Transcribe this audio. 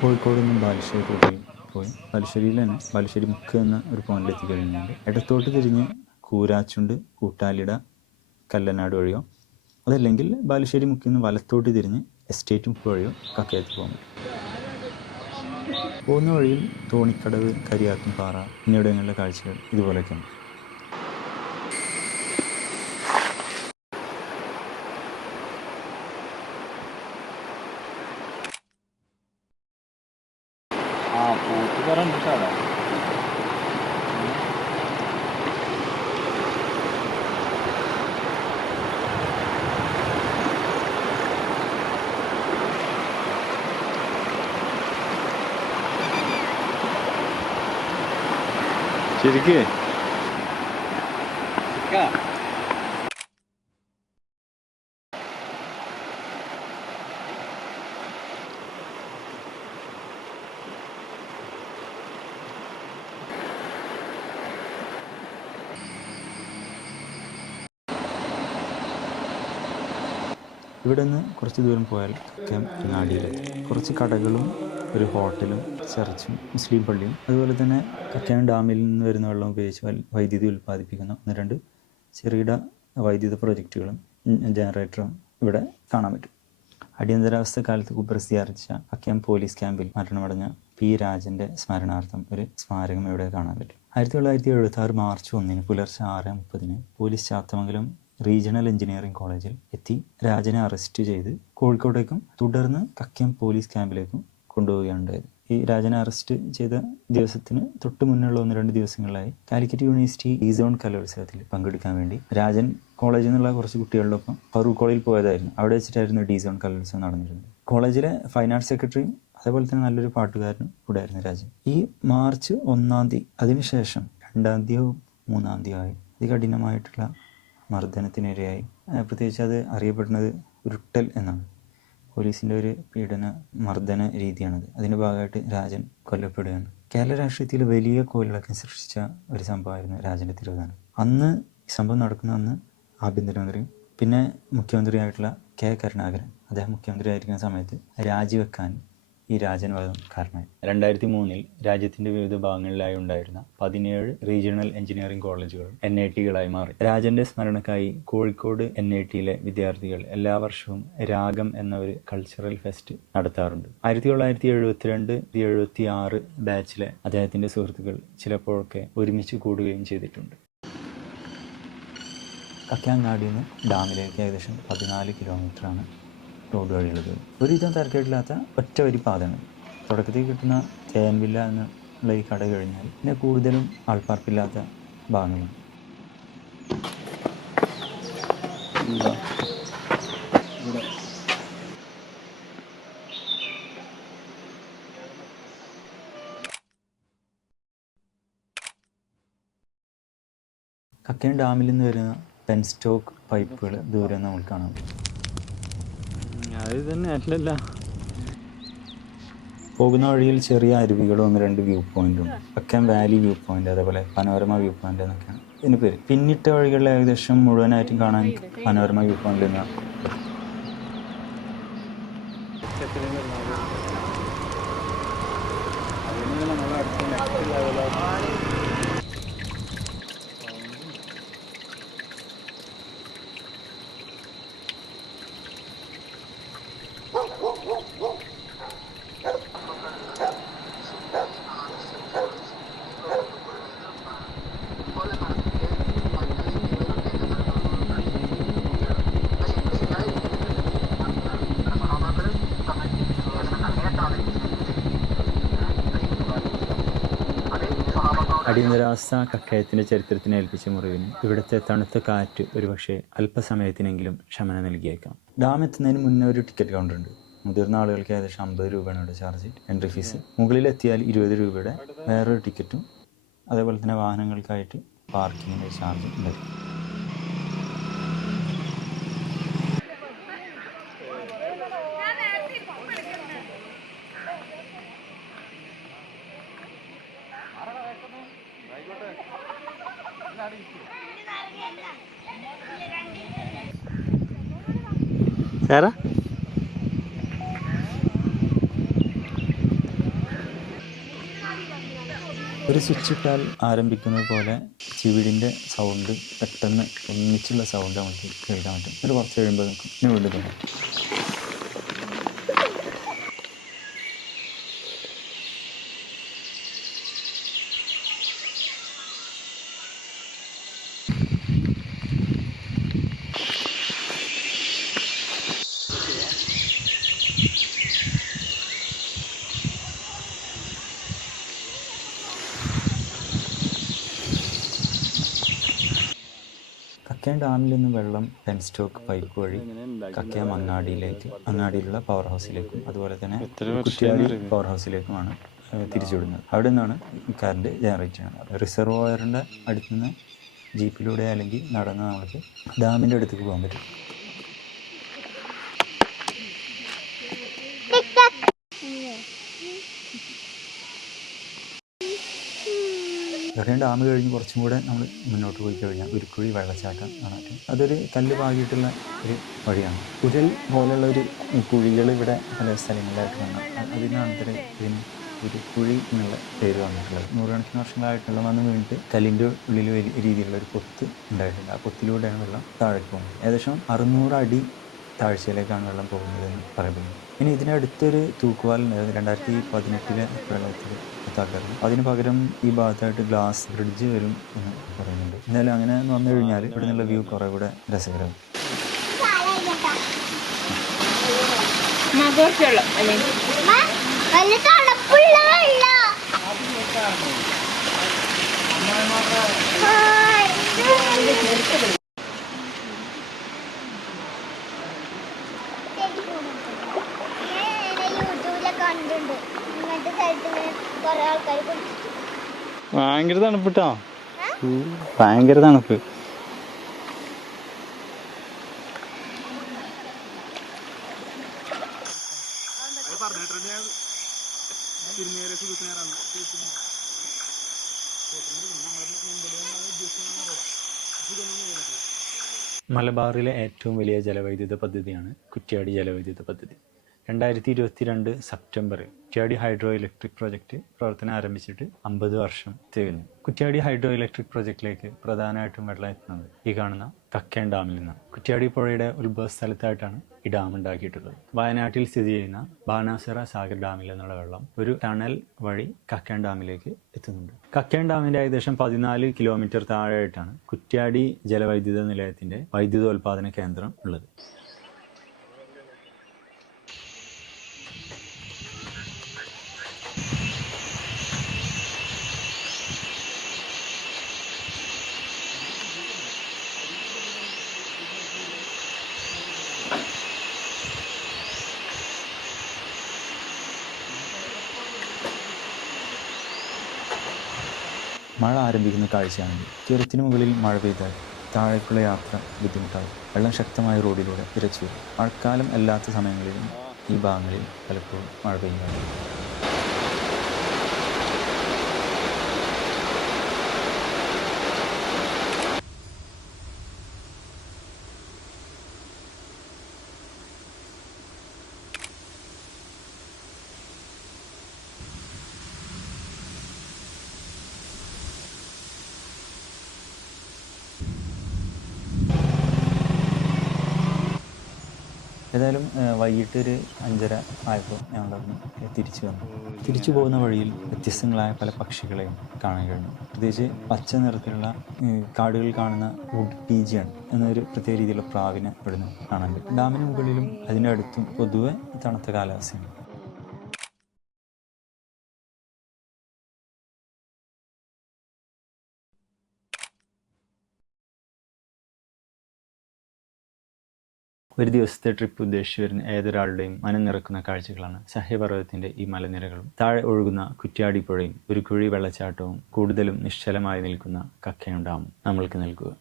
കോഴിക്കോട് നിന്ന് ബാലുശ്ശേരി റൂട്ടിൽ പോയി ബാലുശ്ശേരിയിൽ തന്നെ ബാലുശ്ശേരി മുക്ക് എന്ന ഒരു പോയിന്റിൽ എത്തിക്കഴിഞ്ഞാൽ ഇടത്തോട്ട് തിരിഞ്ഞ് കൂരാച്ചുണ്ട്, കൂട്ടാലിട, കല്ലനാട് വഴിയോ അതല്ലെങ്കിൽ ബാലുശ്ശേരി മുക്കിൽ നിന്ന് വലത്തോട്ട് തിരിഞ്ഞ് എസ്റ്റേറ്റ് മുക്ക് വഴിയോ കക്കയത്ത് പോകാൻ പറ്റും. പോകുന്ന വഴിയിൽ തോണിക്കടവ്, കരിയാത്തും പാറ എന്നിവിടങ്ങളിലെ കാഴ്ചകൾ ഇതുപോലെയൊക്കെയാണ്. ശരിക്കേ ഇവിടെ നിന്ന് കുറച്ച് ദൂരം പോയാൽ അങ്ങാടിയിലെത്തി. കുറച്ച് കടകളും ഒരു ഹോട്ടലും ചർച്ചും മുസ്ലിം പള്ളിയും അതുപോലെ തന്നെ കക്കയം ഡാമിൽ നിന്ന് വരുന്ന വെള്ളം ഉപയോഗിച്ച് വൈദ്യുതി ഉൽപ്പാദിപ്പിക്കുന്ന 1-2 ചെറുകിട വൈദ്യുത പ്രൊജക്റ്റുകളും ജനറേറ്ററും ഇവിടെ കാണാൻ പറ്റും. അടിയന്തരാവസ്ഥ കാലത്ത് കുപ്രസിദ്ധിയാർജിച്ച കക്കയം പോലീസ് ക്യാമ്പിൽ മരണമടഞ്ഞ പി രാജൻ്റെ സ്മരണാർത്ഥം ഒരു സ്മാരകം ഇവിടെ കാണാൻ പറ്റും. 1976 മാർച്ച് 1 പുലർച്ചെ 6:30 പോലീസ് ചാത്തമംഗലം റീജിയണൽ എഞ്ചിനീയറിംഗ് കോളേജിൽ എത്തി രാജനെ അറസ്റ്റ് ചെയ്ത് കോഴിക്കോട്ടേക്കും തുടർന്ന് കക്കയം പോലീസ് ക്യാമ്പിലേക്കും കൊണ്ടുപോവുകയാണ് ഉണ്ടായത്. ഈ രാജനെ അറസ്റ്റ് ചെയ്ത ദിവസത്തിന് തൊട്ട് മുന്നുള്ള 1-2 ദിവസങ്ങളിലായി കാലിക്കറ്റ് യൂണിവേഴ്സിറ്റി സോൺ കലോത്സവത്തിൽ പങ്കെടുക്കാൻ വേണ്ടി രാജൻ കോളേജിൽ നിന്നുള്ള കുറച്ച് കുട്ടികളുടെ ഫറൂഖ് കോളേജിൽ പോയതായിരുന്നു. അവിടെ വെച്ചിട്ടായിരുന്നു സോൺ കലോത്സവം നടന്നിരുന്നത്. കോളേജിലെ ഫൈൻ ആർട്സ് സെക്രട്ടറിയും അതേപോലെ തന്നെ നല്ലൊരു പാട്ടുകാരനും കൂടെയായിരുന്നു രാജൻ. ഈ മാർച്ച് 1 അതിനുശേഷം 2 3 ആയി അതികഠിനമായിട്ടുള്ള മർദ്ദനത്തിനിരയായി. പ്രത്യേകിച്ച് അത് അറിയപ്പെടുന്നത് ഉരുട്ടൽ എന്നാണ്. പോലീസിൻ്റെ ഒരു പീഡന മർദ്ദന രീതിയാണത്. അതിൻ്റെ ഭാഗമായിട്ട് രാജൻ കൊല്ലപ്പെടുകയാണ്. കേരള രാഷ്ട്രീയത്തിൽ വലിയ കോലിളക്കം സൃഷ്ടിച്ച ഒരു സംഭവമായിരുന്നു രാജൻ്റെ തിരോധാനം. അന്ന് ഈ സംഭവം നടക്കുന്ന അന്ന് ആഭ്യന്തരമന്ത്രിയും പിന്നെ മുഖ്യമന്ത്രിയായിട്ടുള്ള കെ കരുണാകരൻ അദ്ദേഹം മുഖ്യമന്ത്രി ആയിരിക്കുന്ന സമയത്ത് രാജിവെക്കാൻ ഈ രാജൻ വധം കാരണമായി. 2003 രാജ്യത്തിൻ്റെ വിവിധ ഭാഗങ്ങളിലായി ഉണ്ടായിരുന്ന 17 റീജിയണൽ എഞ്ചിനീയറിംഗ് കോളേജുകൾ NITകളായി മാറി. രാജൻ്റെ സ്മരണക്കായി കോഴിക്കോട് NITയിലെ വിദ്യാർത്ഥികൾ എല്ലാ വർഷവും രാഗം എന്ന ഒരു കൾച്ചറൽ ഫെസ്റ്റ് നടത്താറുണ്ട്. 1972-76 ബാച്ചിലെ അദ്ദേഹത്തിൻ്റെ സുഹൃത്തുക്കൾ ചിലപ്പോഴൊക്കെ ഒരുമിച്ച് കൂടുകയും ചെയ്തിട്ടുണ്ട്. കക്കയങ്ങാടിയിൽ നിന്ന് ഡാമിലേക്ക് ഏകദേശം 14 കിലോമീറ്ററാണ് റോഡ് വഴിയുള്ളത്. ഒരുവിധം തിരക്കേടില്ലാത്ത ഒറ്റ വരി പാതയാണ്. തുടക്കത്തിൽ കിട്ടുന്ന തേൻവില്ല എന്നുള്ള ഈ കട കഴിഞ്ഞാൽ പിന്നെ കൂടുതലും ആൾപ്പാർപ്പില്ലാത്ത ഭാഗങ്ങളാണ്. കക്കയം ഡാമിൽ നിന്ന് വരുന്ന പെൻസ്റ്റോക്ക് പൈപ്പുകൾ ദൂരെ നമ്മൾ കാണാം. അത് തന്നെ അല്ലല്ല. പോകുന്ന വഴിയിൽ ചെറിയ അരുവികളും 1-2 വ്യൂ പോയിന്റും കക്കയം വാലി വ്യൂ പോയിന്റ് അതേപോലെ പനോരമ വ്യൂ പോയിന്റ് എന്നൊക്കെയാണ് ഇതിന് പേര്. പിന്നിട്ട വഴികളിൽ ഏകദേശം മുഴുവനായിട്ടും കാണാൻ പനോരമ വ്യൂ പോയിന്റിൽ നിന്നാണ്. അടിയന്തരാവസ്ഥ കക്കയത്തിൻ്റെ ചരിത്രത്തിന് ഏൽപ്പിച്ച മുറിവിന് ഇവിടുത്തെ തണുത്ത കാറ്റ് ഒരുപക്ഷെ അല്പസമയത്തിനെങ്കിലും ശമനം നൽകിയേക്കാം. ഡാം എത്തുന്നതിന് മുന്നേ ഒരു ടിക്കറ്റ് കൗണ്ടറുണ്ട്. മുതിർന്ന ആളുകൾക്ക് ഏകദേശം 50 രൂപയാണ് ഇവിടെ ചാർജ്, എൻട്രി ഫീസ്. മുകളിലെത്തിയാൽ 20 രൂപയുടെ വേറൊരു ടിക്കറ്റും അതേപോലെ തന്നെ വാഹനങ്ങൾക്കായിട്ട് പാർക്കിങ്ങിൻ്റെ ചാർജ് ഉണ്ട്. സാറാ ഒരു സ്വിച്ച് ഇട്ടാൽ ആരംഭിക്കുന്നത് പോലെ ചിവിടിൻ്റെ സൗണ്ട് പെട്ടെന്ന് ഒന്നിച്ചുള്ള സൗണ്ട് നമുക്ക് കേൾക്കാൻ പറ്റും. ഒരു കുറച്ച് കഴിയുമ്പോൾ നിൽക്കും, ഇനി വീണ്ടും തുടങ്ങും. കക്കയം ഡാമിൽ നിന്ന് വെള്ളം പെൻസ്റ്റോക്ക് പൈപ്പ് വഴി കക്കയം അങ്ങാടിയിലുള്ള പവർ ഹൗസിലേക്കും അതുപോലെ തന്നെ കുറ്റ്യാടി പവർ ഹൗസിലേക്കുമാണ് തിരിച്ചുവിടുന്നത്. അവിടെ നിന്നാണ് കറണ്ട് ജനറേറ്റ് ചെയ്യുന്നത്. റിസർവോയറിൻ്റെ അടുത്ത് നിന്ന് ജീപ്പിലൂടെ അല്ലെങ്കിൽ നടന്ന് നമുക്ക് ഡാമിൻ്റെ അടുത്തേക്ക് പോകാൻ പറ്റും. കക്കയം ഡാം കഴിഞ്ഞ് കുറച്ചും കൂടെ നമ്മൾ മുന്നോട്ട് പോയി കഴിഞ്ഞാൽ ഉരുക്കുഴി വെള്ളച്ചാട്ടം കാണാൻ പറ്റും. അതൊരു കല്ല് പാകിയിട്ടുള്ള ഒരു വഴിയാണ്. ഉരൽ പോലെയുള്ള ഒരു കുഴികൾ ഇവിടെ പല സ്ഥലങ്ങളിലായിട്ട് കാണാം. അതിനാണ് ഇതിന് ഉരുക്കുഴി എന്നുള്ള പേര് വന്നിട്ടുള്ളത്. നൂറുകണക്കിന് വർഷങ്ങളായിട്ടുള്ള വന്ന് വീണിട്ട് കല്ലിൻ്റെ ഉള്ളിൽ വലിയ രീതിയിലുള്ള ഒരു പൊത്ത് ഉണ്ടായിട്ടുണ്ട്. ആ പൊത്തിലൂടെയാണ് വെള്ളം താഴേക്ക് പോകുന്നത്. ഏകദേശം 600 അടി താഴ്ചയിലേക്കാണ് വെള്ളം പോകുന്നതെന്ന് പറയപ്പെടുന്നു. ഇനി ഇതിനടുത്തൊരു തൂക്കുവാലുണ്ടായിരുന്നു 2018 പ്രളയത്തിൽ തകർന്നു. അതിന് പകരം ഈ ഭാഗത്തായിട്ട് ഗ്ലാസ് ബ്രിഡ്ജ് വരും എന്ന് പറയുന്നുണ്ട്. എന്തായാലും അങ്ങനെ വന്നു കഴിഞ്ഞാൽ ഇവിടെ നിന്നുള്ള വ്യൂ കുറേ കൂടെ രസകരമാണ്. ഭയങ്കര തണുപ്പിട്ടോ, ഭയങ്കര തണുപ്പ്. മലബാറിലെ ഏറ്റവും വലിയ ജലവൈദ്യുത പദ്ധതിയാണ് കുറ്റ്യാടി ജലവൈദ്യുത പദ്ധതി. 2022 സെപ്റ്റംബറിൽ കുറ്റ്യാടി ഹൈഡ്രോ ഇലക്ട്രിക് പ്രോജക്റ്റ് പ്രവർത്തനം ആരംഭിച്ചിട്ട് 50 വർഷം തികഞ്ഞു. കുറ്റ്യാടി ഹൈഡ്രോ ഇലക്ട്രിക് പ്രോജക്റ്റിലേക്ക് പ്രധാനമായിട്ടും വെള്ളം എത്തുന്നത് ഈ കാണുന്ന കക്കയം ഡാമിൽ നിന്നാണ്. കുറ്റ്യാടി പുഴയുടെ ഉത്ഭവ സ്ഥലത്തായിട്ടാണ് ഈ ഡാം ഉണ്ടാക്കിയിട്ടുള്ളത്. വയനാട്ടിൽ സ്ഥിതി ചെയ്യുന്ന ബാണാസുര സാഗർ ഡാമിൽ നിന്നുള്ള വെള്ളം ഒരു ടണൽ വഴി കക്കയം ഡാമിലേക്ക് എത്തുന്നുണ്ട്. കക്കയം ഡാമിൻ്റെ ഏകദേശം 14 കിലോമീറ്റർ താഴെയായിട്ടാണ് കുറ്റ്യാടി ജലവൈദ്യുത നിലയത്തിൻ്റെ വൈദ്യുതോൽപാദന കേന്ദ്രം ഉള്ളത്. മഴ ആരംഭിക്കുന്ന കാഴ്ചയാണെങ്കിൽ ചുരത്തിന് മുകളിൽ മഴ പെയ്താൽ താഴേക്കുള്ള യാത്ര ബുദ്ധിമുട്ടാകും. വെള്ളം ശക്തമായ റോഡിലൂടെ ഇരച്ചു വരും. മഴക്കാലം അല്ലാത്ത സമയങ്ങളിലും ഈ ഭാഗങ്ങളിൽ പലപ്പോഴും മഴ പെയ്യുന്നുണ്ട്. ഏതായാലും വൈകിട്ട് ഒരു 5:30 ആയപ്പോൾ ഞങ്ങളവിടുന്ന് തിരിച്ചു വന്നു. തിരിച്ചു പോകുന്ന വഴിയിൽ വ്യത്യസ്തങ്ങളായ പല പക്ഷികളെയും കാണാൻ കഴിഞ്ഞു. പ്രത്യേകിച്ച് പച്ച നിറത്തിലുള്ള കാടുകളിൽ കാണുന്ന വുഡ് പീജിയൺ എന്നൊരു പ്രത്യേക രീതിയിലുള്ള പ്രാവിനെ ഇവിടുന്ന് കാണാൻ പറ്റും. ഡാമിന് മുകളിലും അതിൻ്റെ അടുത്തും പൊതുവെ തണുത്ത കാലാവസ്ഥയാണ്. ഒരു ദിവസത്തെ ട്രിപ്പ് ഉദ്ദേശിച്ച് വരുന്ന ഏതൊരാളുടെയും മനം നിറക്കുന്ന കാഴ്ചകളാണ് സഹ്യപർവ്വതത്തിൻ്റെ ഈ മലനിരകളും താഴെ ഒഴുകുന്ന കുറ്റ്യാടി പുഴയും ഒരു കുഴി വെള്ളച്ചാട്ടവും കൂടുതലും നിശ്ചലമായി നിൽക്കുന്ന കക്കയം ഡാമും നമ്മൾക്ക് നൽകുക.